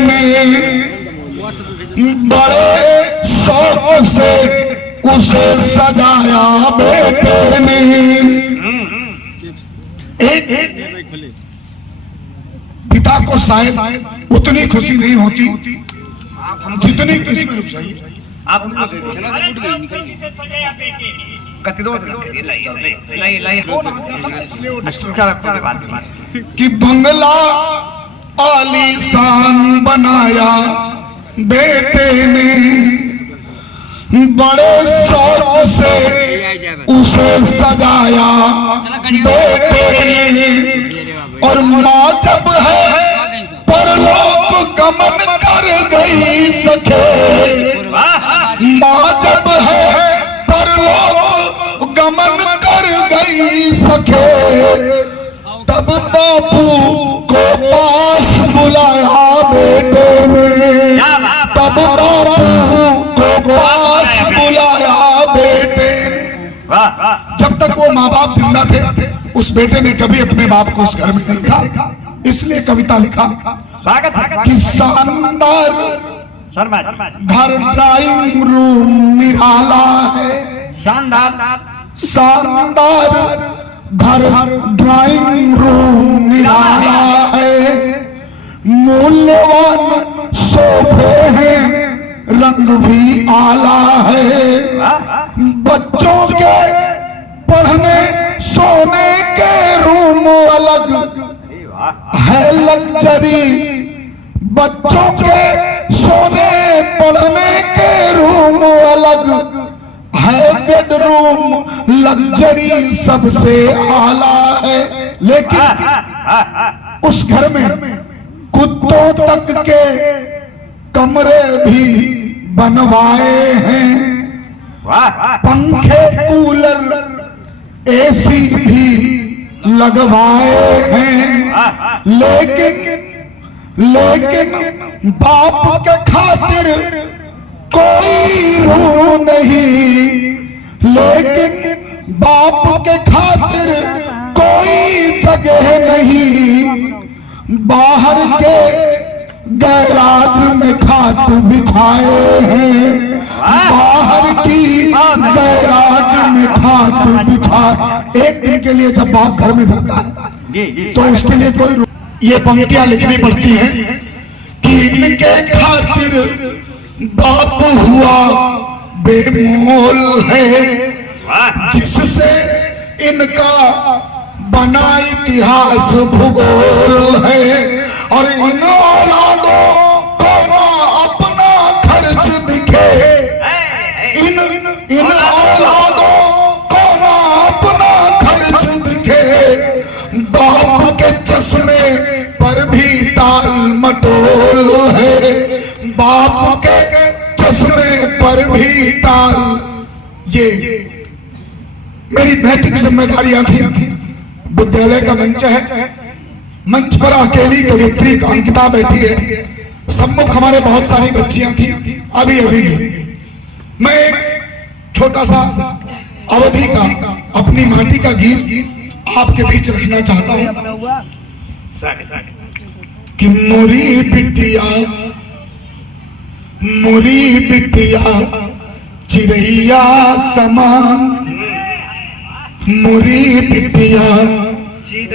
ने बड़े शौक से उसे सजाया बेटे ने। एक पिता को शायद उतनी खुशी नहीं होती जितनी किसी में चाहिए। आप कि बंगला आलीशान बनाया बेटे ने, बड़े शौक से उसे सजाया बेटे ने। और माँ जब है परलोक गमन कर गई सखे, माँ जब है परलोक गमन कर गई सखे, तब बापू को पास बुलाया बेटे ने, तब बापू को पास बुलाया बेटे ने। जब तक वो माँ बाप जिंदा थे उस बेटे ने कभी अपने बाप को उस घर में नहीं देखा, इसलिए कविता लिखा कि शानदार घर ड्राइंग रूम निराला है, शानदार घर ड्राइंग रूम निराला है, मूल्यवान सोफे हैं रंग भी आला है, बच्चों के पढ़ने सोने के रूम अलग है लग्जरी, बच्चों के सोने पढ़ने के रूम अलग है बेडरूम लग्जरी सबसे आला है। लेकिन उस घर में कुत्तों तक के कमरे भी बनवाए हैं, पंखे कूलर एसी भी लगवाए हैं, लेकिन बाप के खातिर कोई रूम नहीं, लेकिन बाप के खातिर कोई जगह नहीं, बाहर के गैराज में खाट बिछाए हैं, बाहर की गैराज में खाट बिछा। एक दिन के लिए जब बाप घर में जाता है तो उसके लिए कोई ये पंक्तियां लिखनी पड़ती हैं कि इनके खातिर बाप हुआ बेमोल है, जिससे इनका बना इतिहास भूगोल है, और इन औलादों को ना अपना खर्च दिखे, इन औलादों को ना अपना खर्च दिखे, बाप के चश्मे पर भी टाल मटोल है, बाप के चश्मे पर भी टाल। ये मेरी नैतिक जिम्मेदारियां थी। विद्यालय का मंच है, मंच पर अकेली कवियत्री अंकिता बैठी है, सम्मुख हमारे बहुत सारी बच्चियां थी। अभी मैं एक छोटा सा अवधि का अपनी माटी का गीत आपके बीच रखना चाहता हूं कि मोरी बिटिया चिरैया समान, मोरी बिटिया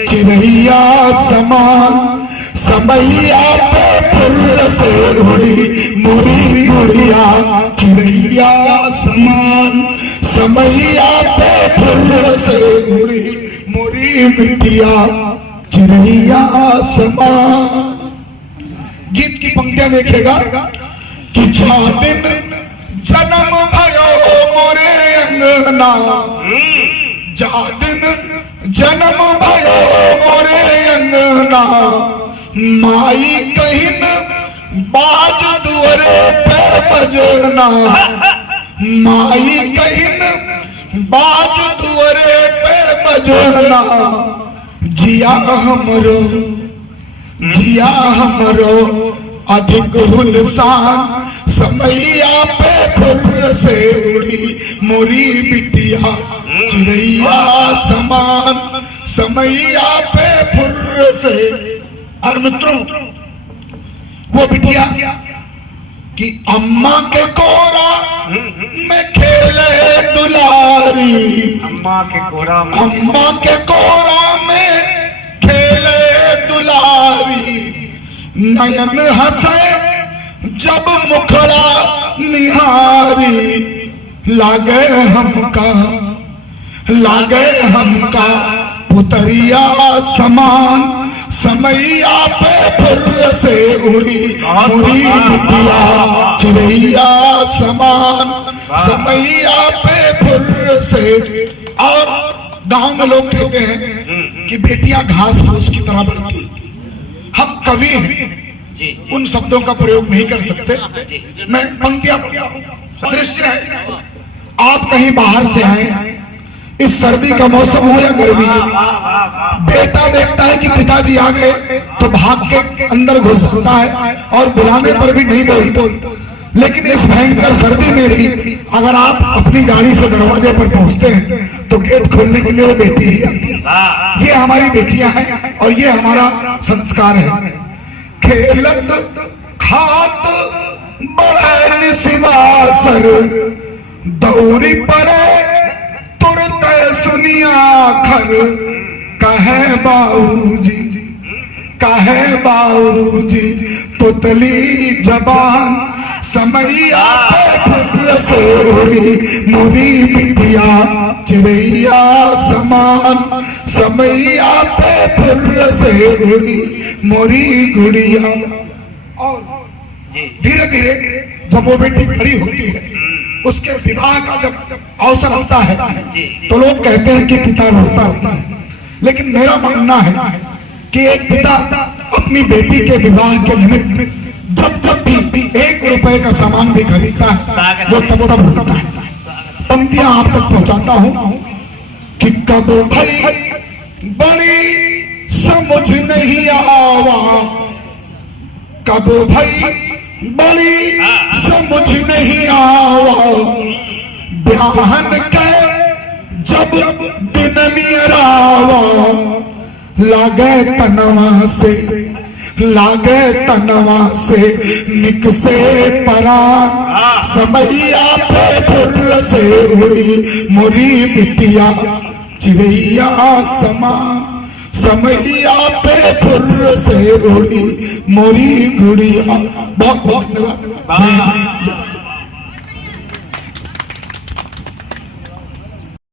चिरैया समान, समैया पे फुर्र से उड़ी मोरी गुड़िया चिरैया समान, समैया पे फुर्र से उड़ी मोरी बिटिया चिरैया समान। गीत की पंक्तियां देखेगा कि जा दिन जन्म भयो मोरे अंगना, जा दिन जन्म भयो मोरे अंगना, माई कहिन बाज दुअरे पे बजना, माई कहिन बाज दुअरे पे बजना, जिया हमरो अधिक हुलसान, समैया पे फुर्र से उड़ी मोरी बिटिया चिरैया समान, समैया पे फुर्र से। और मित्रों वो बिटिया बेटिया कि अम्मा के कोरा में खेले दुलारी, अम्मा के कोरा में, अम्मा के कोरा में खेले दुलारी, नयन हंसे जब मुखड़ा निहारी, लागे हमका पुतरिया समान, समैया पे फुर्र से उड़ी मुरी बिटिया चिड़ैया समान, समैया पे फुर्र से। और गांव में लोग कहते हैं कि बेटियां घास फूस की तरह बढ़ती। हम कवि हैं, उन शब्दों का प्रयोग नहीं कर सकते। मैं पंक्तियां पढ़ता हूं। दृश्य है, आप कहीं बाहर से आए, इस सर्दी का मौसम हो या गर्मी, बेटा देखता है कि पिताजी आ गए तो भाग के अंदर घुस जाता है और बुलाने पर भी नहीं बोलते। लेकिन इस भयंकर सर्दी में भी अगर आप अपनी गाड़ी से दरवाजे पर पहुंचते हैं तो गेट खोलने के लिए वो बेटी ही आती है। ये हमारी बेटियां हैं और ये हमारा संस्कार है। खेलत खात बड़े सिवासर, दौरी परे तुरत सुनिया खर, कहे बाऊजी तुतली जबान, समैया पे फुर्र से उड़ी मुरी बिटिया चिड़ैया समान, समैया पे फुर्र से उड़ी मोरी गुड़िया। और धीरे धीरे जब वो बेटी बड़ी होती है, उसके विवाह का जब अवसर होता है तो लोग कहते हैं कि पिता रोता नहीं, लेकिन मेरा मानना है कि एक पिता अपनी बेटी के विवाह के निमित्त जब भी 1 रुपए का सामान भी खरीदता है वो तब रोता है। पंक्तियां आप तक पहुंचाता हूं कि कब भाई बड़ी समझ नहीं आवा, कब भाई बड़ी समझ नहीं आवा, ब्याहन के जब दिन निरावा, लागे तनवा से निकसे परान, समैया पे फुर्र से उड़ी मुरी बिटिया चिड़ैया समान, समैया पे फुर्र से उड़ी मोरी गुड़िया। बहुत बहुत धन्यवाद। जय हिंद।